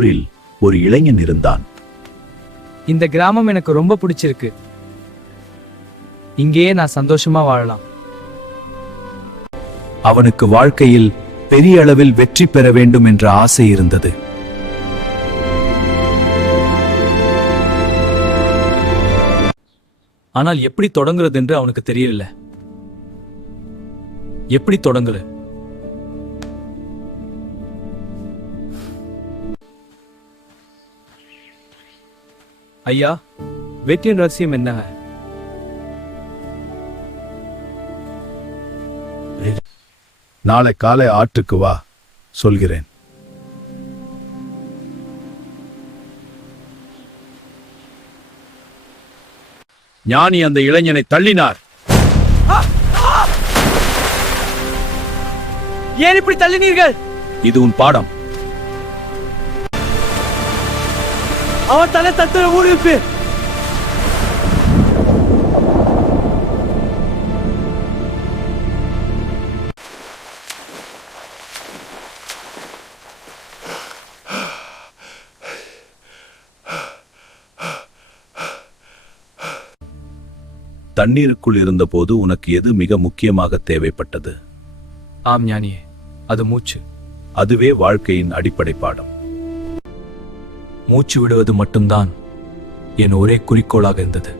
ஊரில் ஒரு இளைஞன் இருந்தான். இந்த கிராமம் எனக்கு ரொம்ப பிடிச்சிருக்கு. இங்கேயே நான் சந்தோஷமா வாழலாம். அவனுக்கு வாழ்க்கையில் பெரிய அளவில் வெற்றி பெற வேண்டும் என்ற ஆசை இருந்தது. ஆனால் எப்படி தொடங்குறது என்று அவனுக்கு தெரியல. எப்படி தொடங்குறது? ஐயா, வெற்றியின் ரகசியம் என்ன? நாளை காலை ஆற்றுக்கு வா, சொல்கிறேன். ஞானி அந்த இளைஞனை தள்ளினார். ஏன் இப்படி தள்ளினீர்கள்? இது உன் பாடம். அவன் தலை தத்துவ ஊடுருப்பு. தண்ணீருக்குள் இருந்தபோது உனக்கு எது மிக முக்கியமாக தேவைப்பட்டது? ஆம் ஞானியே, அது மூச்சு. அதுவே வாழ்க்கையின் அடிப்படை பாடம். மூச்சு விடுவது மட்டும்தான் என் ஒரே குறிக்கோளாக இருந்தது.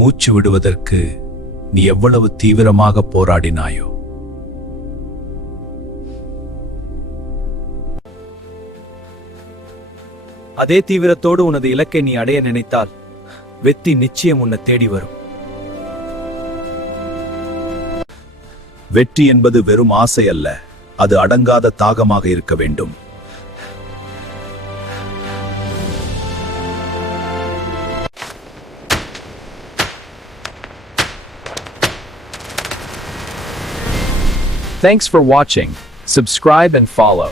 மூச்சு விடுவதற்கு நீ எவ்வளவு தீவிரமாக போராடினாயோ, அதே தீவிரத்தோடு உனது இலக்கை நீ அடைய நினைத்தால் வெற்றி நிச்சயம் உன்னை தேடி வரும். வெற்றி என்பது வெறும் ஆசை அல்ல, அது அடங்காத தாகமாக இருக்க வேண்டும். Thanks for watching. Subscribe and follow.